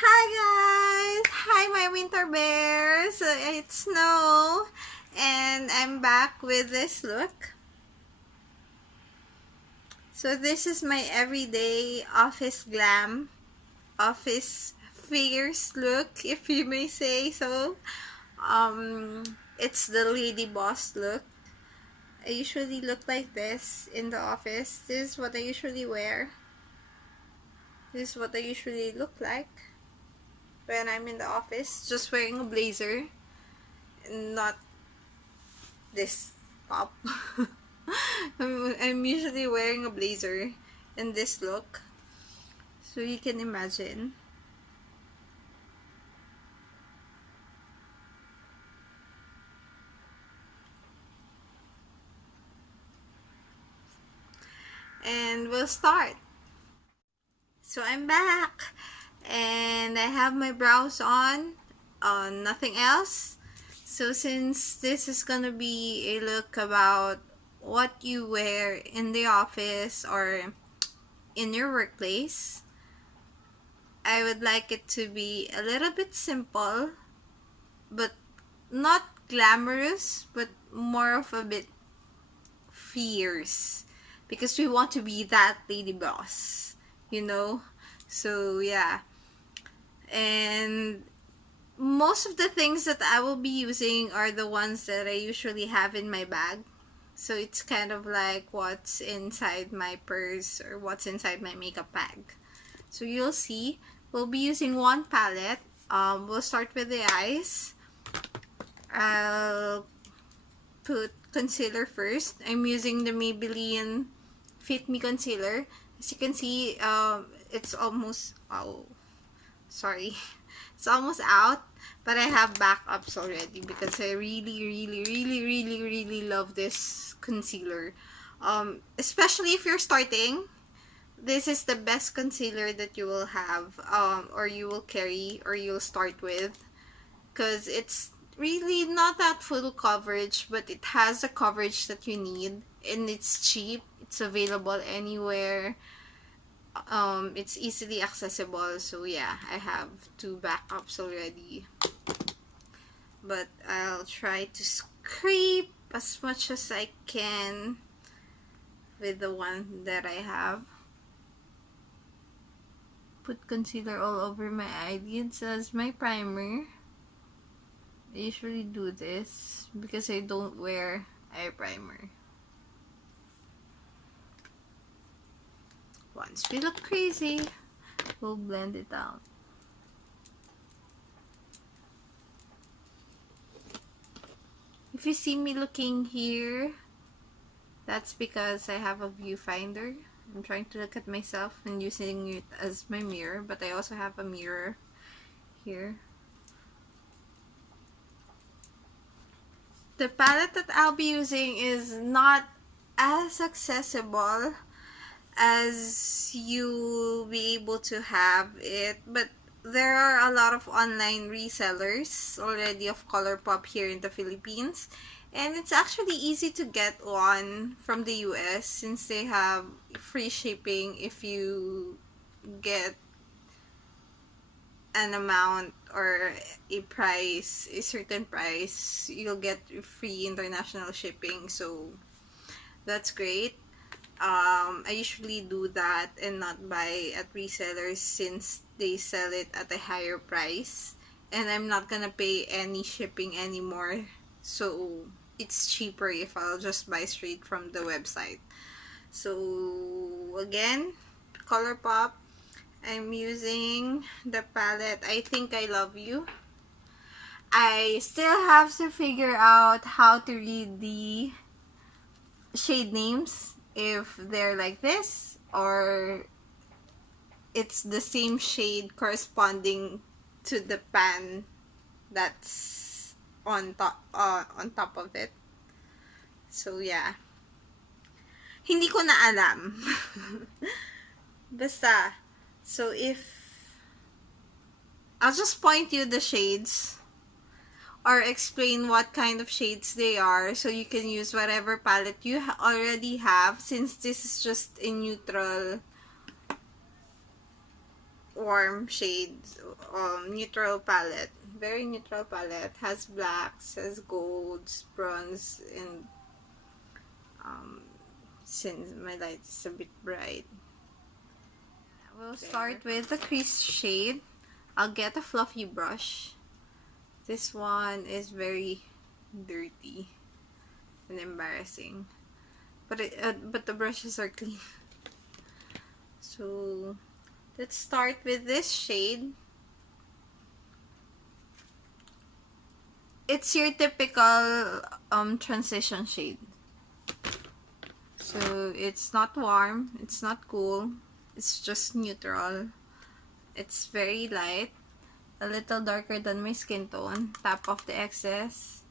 Hi guys! Hi my winter bears! It's Snow and I'm back with this look. So this is my everyday office glam, office fierce look if you may say so. It's the lady boss look. I usually look like this in the office. This is what I usually wear. This is what I usually look like when I'm in the office. Just wearing a blazer. Not this top. I'm usually wearing a blazer in this look, so you can imagine. And we'll start. So I'm back, and I have my brows on, nothing else. So since this is gonna be a look about what you wear in the office or in your workplace, I would like it to be a little bit simple, but not glamorous, but more of a bit fierce. Because we want to be that lady boss, you know? So, yeah. And most of the things that I will be using are the ones that I usually have in my bag. So it's kind of like what's inside my purse or what's inside my makeup bag. So you'll see, we'll be using one palette. We'll start with the eyes. I'll put concealer first. I'm using the Maybelline Fit Me Concealer. As you can see, it's almost, sorry. It's almost out, but I have backups already because I really love this concealer. Especially if you're starting, this is the best concealer that you will have, or you will carry, or you'll start with, because it's really not that full coverage, but it has the coverage that you need, and it's cheap. It's available anywhere. It's easily accessible. So yeah, I have two backups already, but I'll try to scrape as much as I can with the one that I have. Put concealer all over my eyelids as my primer. I usually do this because I don't wear eye primer. Once we look crazy, we'll blend it out. If you see me looking here, that's because I have a viewfinder. I'm trying to look at myself and using it as my mirror, but I also have a mirror here. The palette that I'll be using is not as accessible as you'll be able to have it, but there are a lot of online resellers already of Colourpop here in the Philippines, and it's actually easy to get one from the US since they have free shipping if you get an amount or a certain price, you'll get free international shipping. So that's great. I usually do that and not buy at resellers since they sell it at a higher price, and I'm not gonna pay any shipping anymore, so it's cheaper if I'll just buy straight from the website. So again, Colourpop, I'm using the palette I Think I Love You. I still have to figure out how to read the shade names, if they're like this or it's the same shade corresponding to the pan that's on top of it. So yeah, hindi ko na alam. Basta, so if I'll just point you the shades or explain what kind of shades they are, so you can use whatever palette you already have, since this is just a neutral warm shades, neutral palette. Very neutral palette. Has blacks, has golds, bronze, and since my light is a bit bright. We'll start with the crease shade. I'll get a fluffy brush. This one is very dirty and embarrassing, but the brushes are clean. So let's start with this shade. It's your typical transition shade. So it's not warm, it's not cool, it's just neutral. It's very light, a little darker than my skin tone. Tap off the excess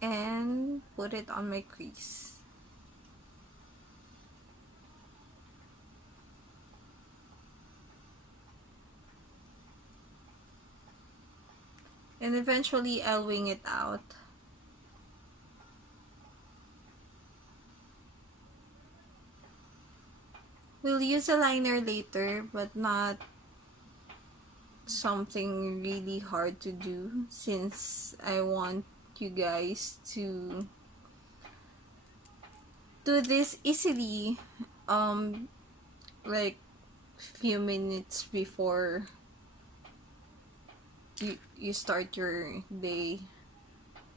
and put it on my crease. And eventually I'll wing it out. We'll use a liner later, but not something really hard to do, since I want you guys to do this easily, like few minutes before you start your day,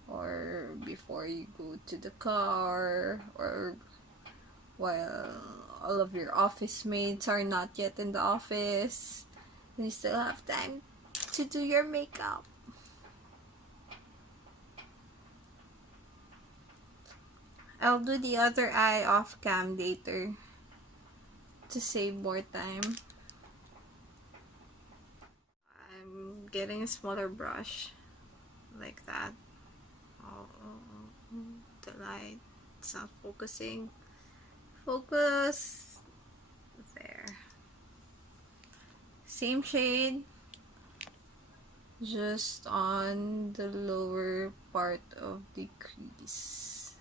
or before you go to the car, or while all of your office mates are not yet in the office, and you still have time to do your makeup. I'll do the other eye off cam later to save more time. I'm getting a smaller brush like that. The light, it's not focusing. Focus. There. Same shade, just on the lower part of the crease.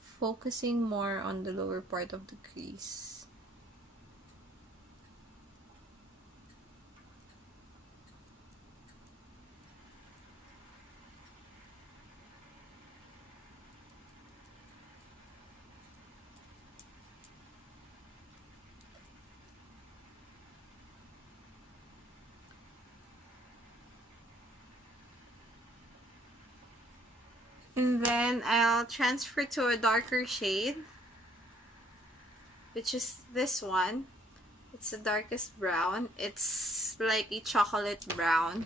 Focusing more on the lower part of the crease. And then I'll transfer to a darker shade, which is this one. It's the darkest brown. It's like a chocolate brown,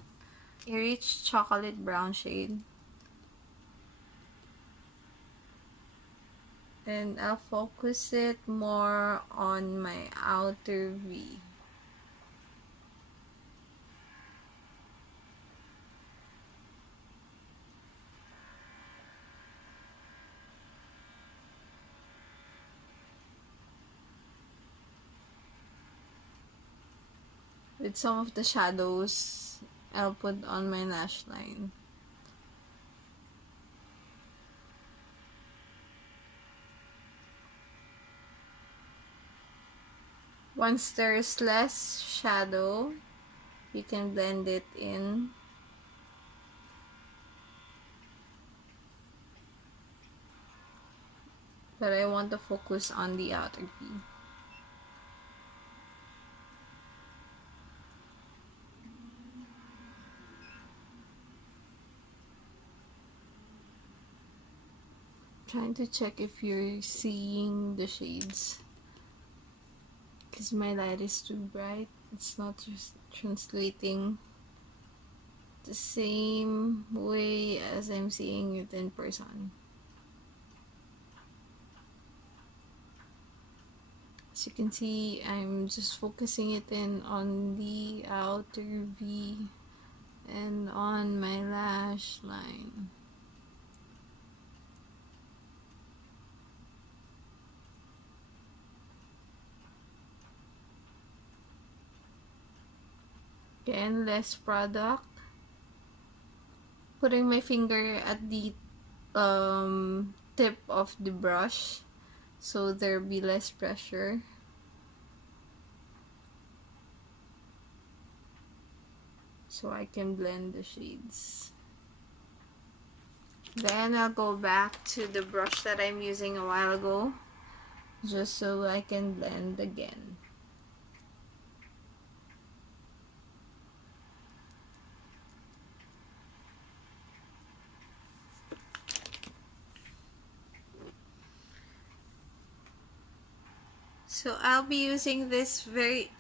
a rich chocolate brown shade. And I'll focus it more on my outer V. With some of the shadows, I'll put on my lash line. Once there's less shadow, you can blend it in. But I want to focus on the outer V. Trying to check if you're seeing the shades, because my light is too bright. It's not just translating the same way as I'm seeing it in person. As you can see, I'm just focusing it in on the outer V and on my lash line. Again, less product. Putting my finger at the tip of the brush so there'll be less pressure. so I can blend the shades. Then I'll go back to the brush that I'm using a while ago, just so I can blend again. So I'll be using this very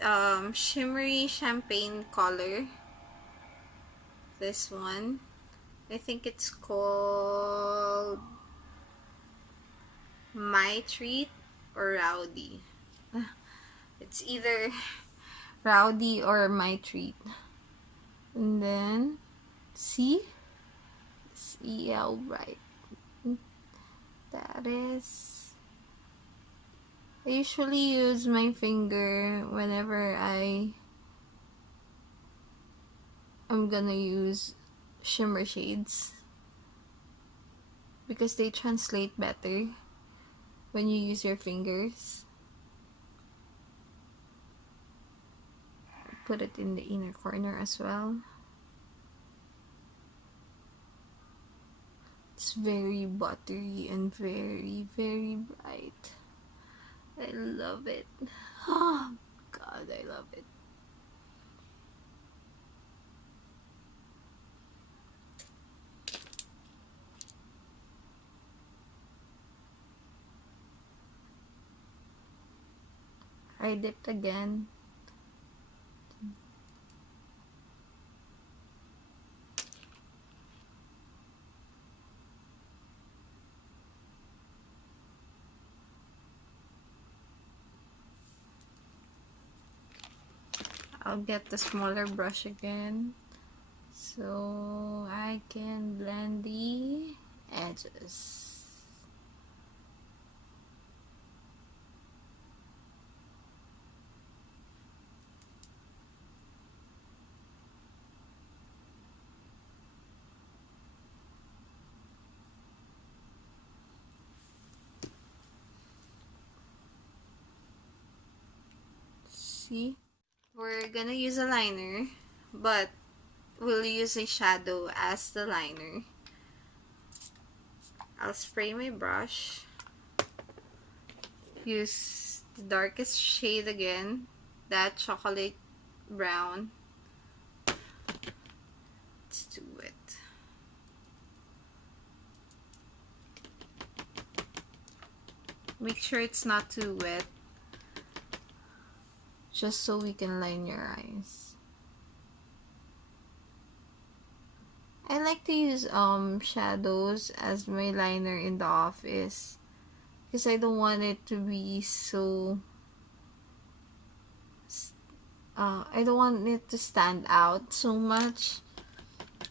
shimmery champagne color. This one. I think it's called My Treat or Rowdy. It's either Rowdy or My Treat. And then, see how bright that is. I usually use my finger whenever I'm gonna use shimmer shades, because they translate better when you use your fingers. Put it in the inner corner as well. It's very buttery and very, very bright. I love it. Oh God, I love it. I dipped again. I'll get the smaller brush again so I can blend the edges. See? We're gonna use a liner, but we'll use a shadow as the liner. I'll spray my brush. Use the darkest shade again, that chocolate brown. Let's do it. Make sure it's not too wet, just so we can line your eyes. I like to use shadows as my liner in the office, because I don't want it to be so I don't want it to stand out so much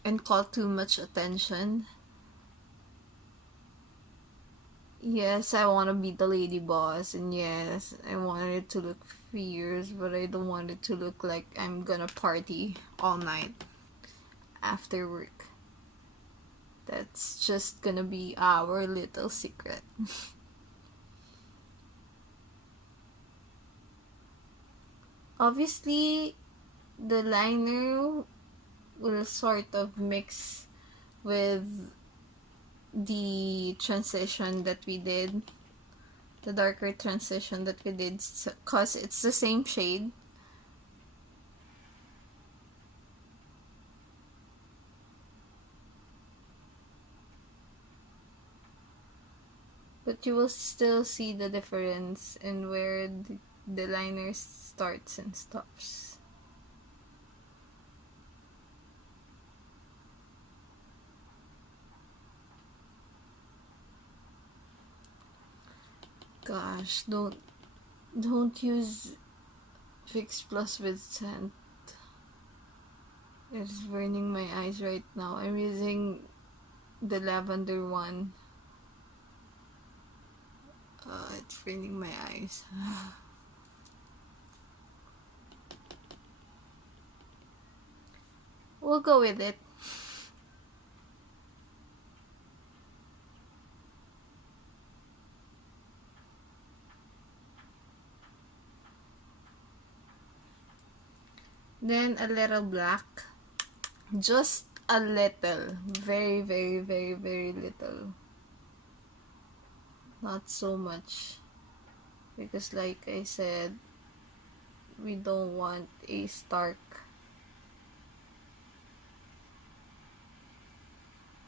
and call too much attention. Yes, I want to be the lady boss, and yes, I want it to look fierce, but I don't want it to look like I'm gonna party all night after work. That's just gonna be our little secret. Obviously, the liner will sort of mix with the transition that we did, the darker transition that we did, because it's the same shade. But you will still see the difference in where the liner starts and stops. Gosh, don't use Fix Plus with scent. It's burning my eyes right now. I'm using the lavender one. It's burning my eyes. We'll go with it. Then a little black. Just a little. Very, very, very, very little. Not so much. Because like I said, we don't want a stark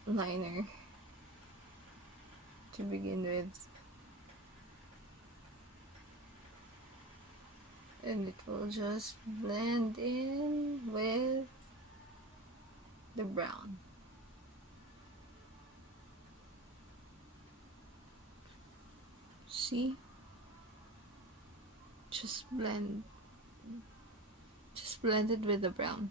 liner to begin with. And it will just blend in with the brown. See? Just blend it with the brown.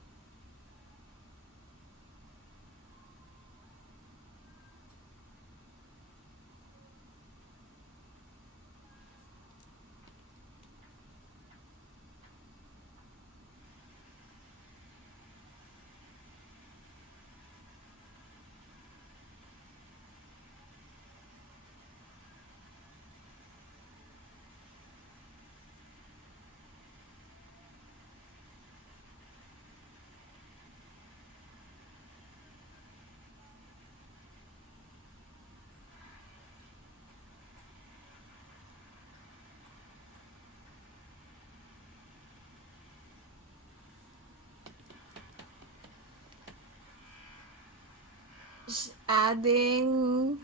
Just adding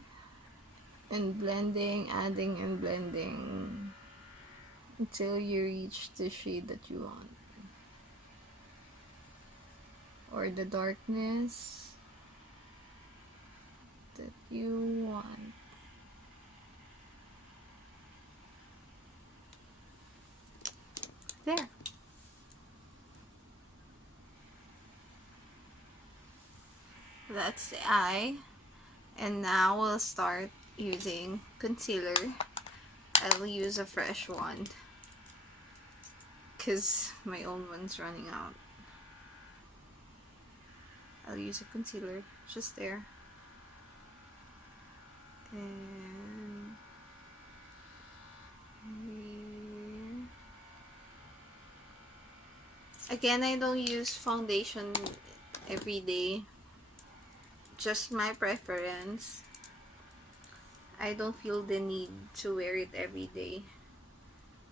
and blending, adding and blending until you reach the shade that you want, or the darkness that you want. There. That's the eye. And now we'll start using concealer. I'll use a fresh one because my own one's running out. I'll use a concealer just there. And here. Again, I don't use foundation every day. Just my preference. I don't feel the need to wear it every day.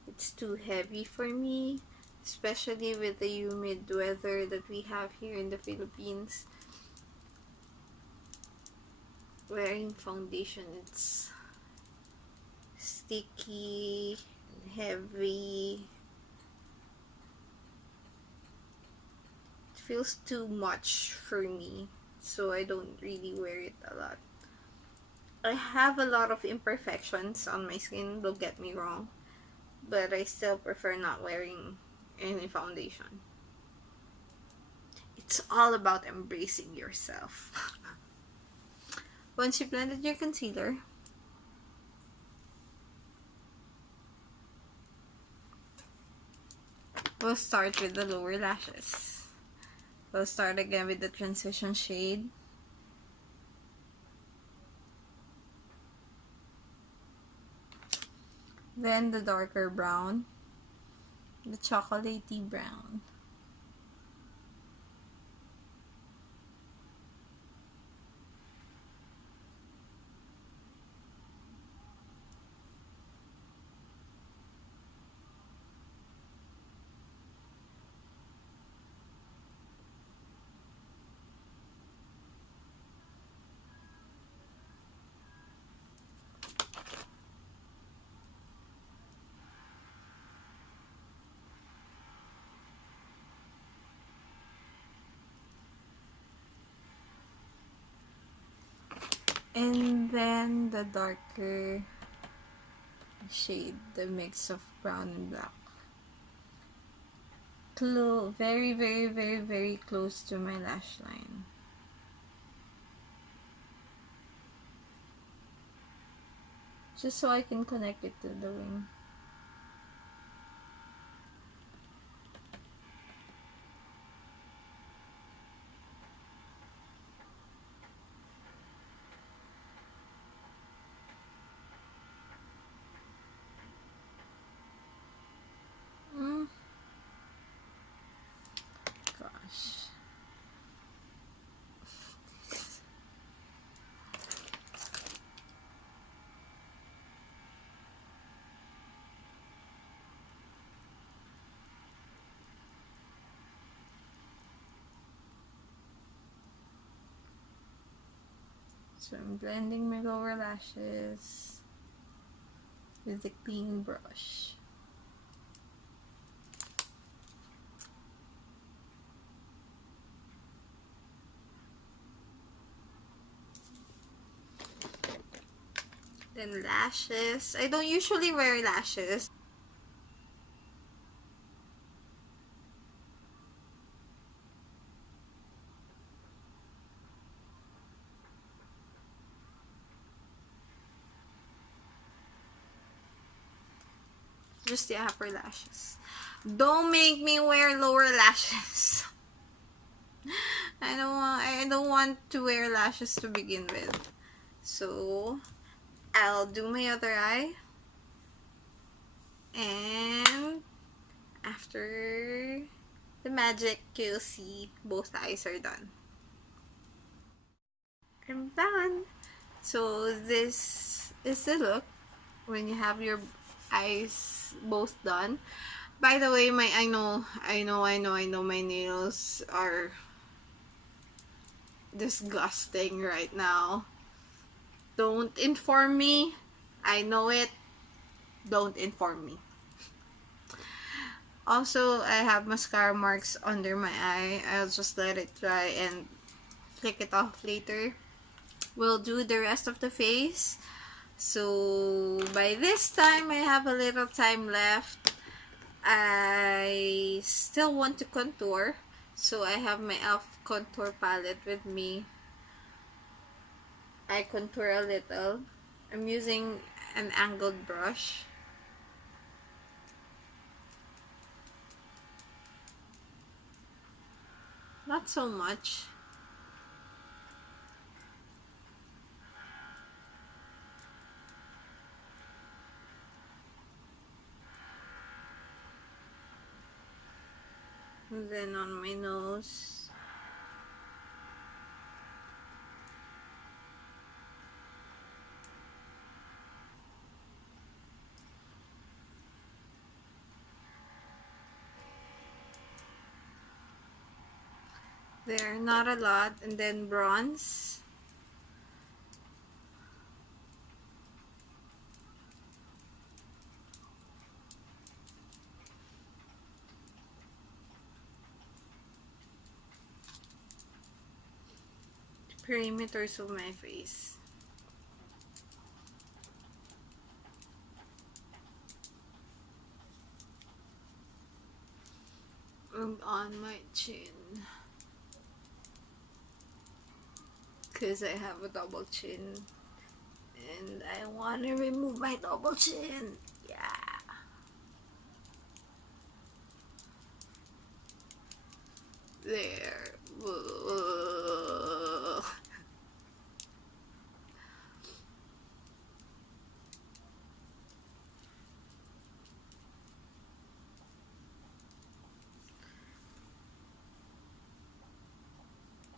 It's too heavy for me, especially with the humid weather that we have here in the Philippines. Wearing foundation, it's sticky, heavy. It feels too much for me, so I don't really wear it a lot. I have a lot of imperfections on my skin, don't get me wrong, but I still prefer not wearing any foundation. It's all about embracing yourself. Once you blended your concealer, we'll start with the lower lashes. We'll start again with the transition shade. Then the darker brown, the chocolatey brown. And then the darker shade, the mix of brown and black. Very, very, very, very close to my lash line. Just so I can connect it to the wing. Gosh. So I'm blending my lower lashes with a clean brush. Then lashes. I don't usually wear lashes. Just the upper lashes. Don't make me wear lower lashes. I don't want to wear lashes to begin with. So I'll do my other eye. And after the magic, you'll see both eyes are done. I'm done. So this is the look when you have your eyes both done. By the way, I know my nails are disgusting right now. Don't inform me. I know it. Don't inform me. Also, I have mascara marks under my eye. I'll just let it dry and flick it off later. We'll do the rest of the face. So by this time, I have a little time left. I still want to contour. So I have my e.l.f. contour palette with me. I contour a little. I'm using an angled brush. Not so much. And then on my nose. There, not a lot. And then bronze. Perimeters of my face. And on my chin. Because I have a double chin. And I want to remove my double chin. Yeah. There. Whoa.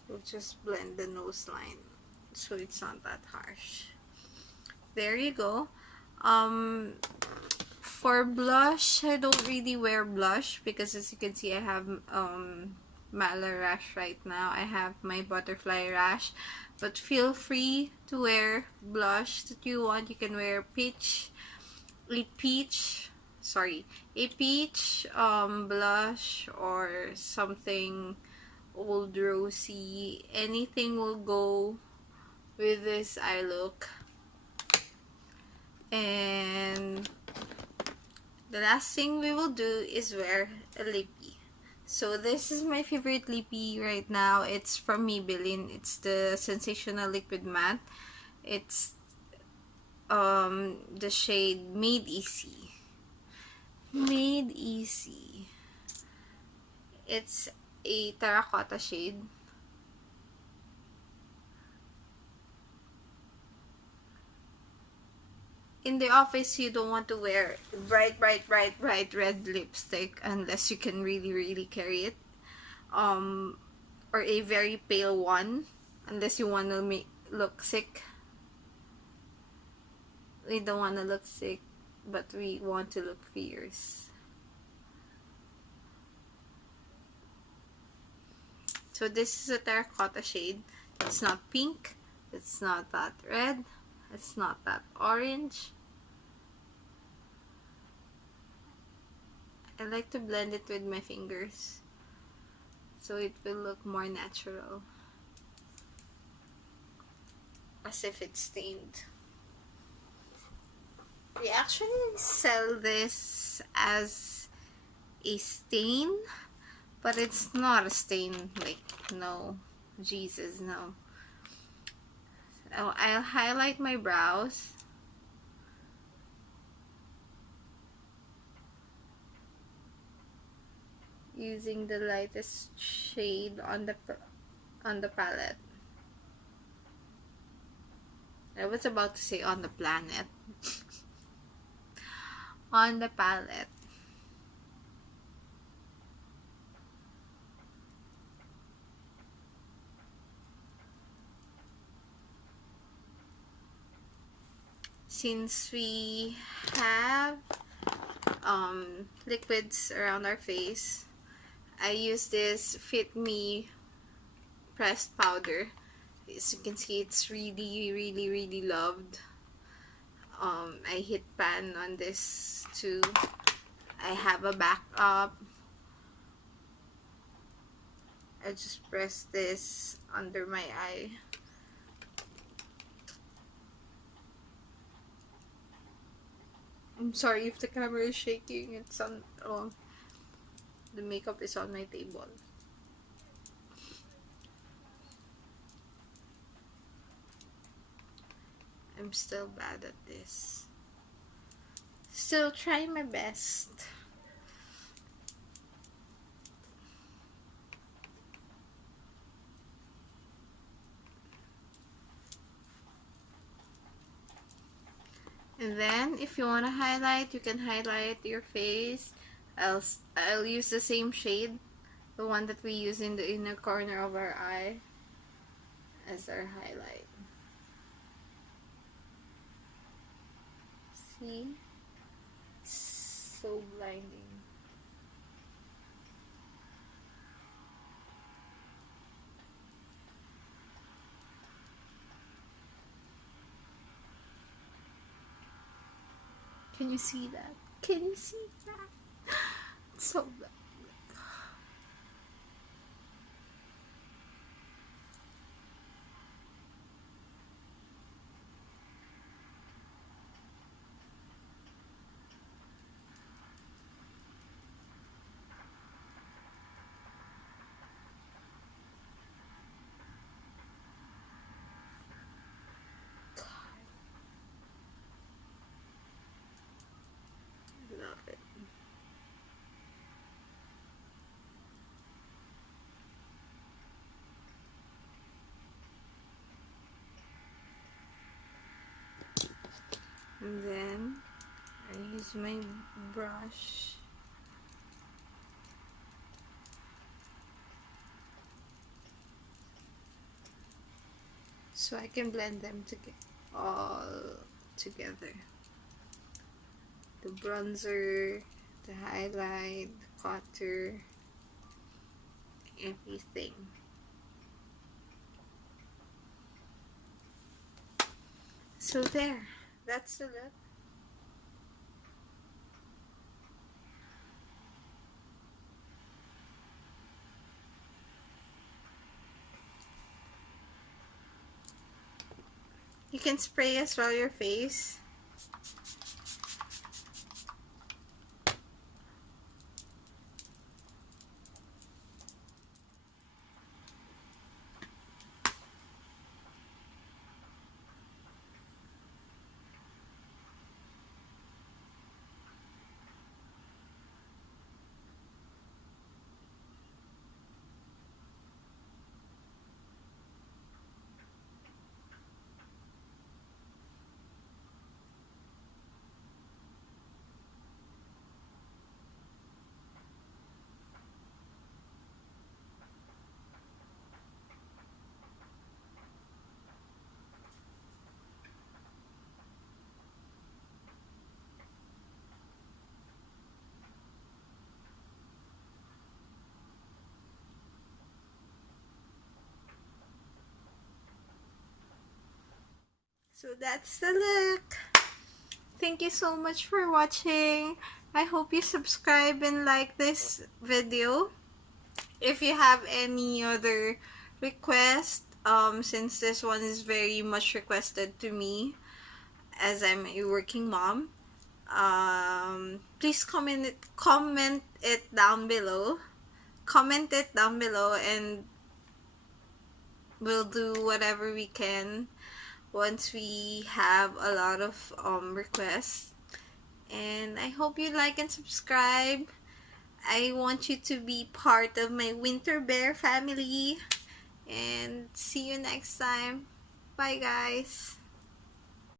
We'll just blend the nose line so it's not that harsh. There you go. For blush, I don't really wear blush because as you can see, I have Mala Rash right now. I have my butterfly rash, but feel free to wear blush that you want. You can wear peach blush or something old rosy. Anything will go with this eye look. And the last thing we will do is wear a lippy. So this is my favorite lippy right now. It's from Maybelline. It's the Sensational Liquid Matte. It's the shade Made Easy. Made Easy. It's a terracotta shade. In the office, you don't want to wear bright red lipstick unless you can really carry it. Or a very pale one, unless you want to look sick. We don't want to look sick, but we want to look fierce. So this is a terracotta shade. It's not pink, It's not that red. It's not that orange. I like to blend it with my fingers so it will look more natural, as if it's stained. We actually sell this as a stain, but it's not a stain. Like, no, Jesus, no. I'll highlight my brows. Using the lightest shade on the palette. I was about to say on the planet. On the palette. Since we have liquids around our face, I use this Fit Me pressed powder. As you can see, it's really loved. I hit pan on this too. I have a backup. I just press this under my eye. I'm sorry if the camera is shaking. It's on. Oh, the makeup is on my table. I'm still bad at this. Still trying my best. And then, if you want to highlight, you can highlight your face. I'll use the same shade, the one that we use in the inner corner of our eye, as our highlight. See? It's so blinding. Can you see that? Can you see that? It's so blinding. Love it. And then I use my brush so I can blend them all together. The bronzer, the highlight, the contour, everything. So there, that's the look. You can spray as well your face. So that's the look. Thank you so much for watching. I hope you subscribe and like this video. If you have any other request, since this one is very much requested to me as I'm a working mom, please comment it down below. Comment it down below and we'll do whatever we can once we have a lot of requests. And I hope you like and subscribe. I want you to be part of my Winter Bear family. And see you next time. Bye, guys.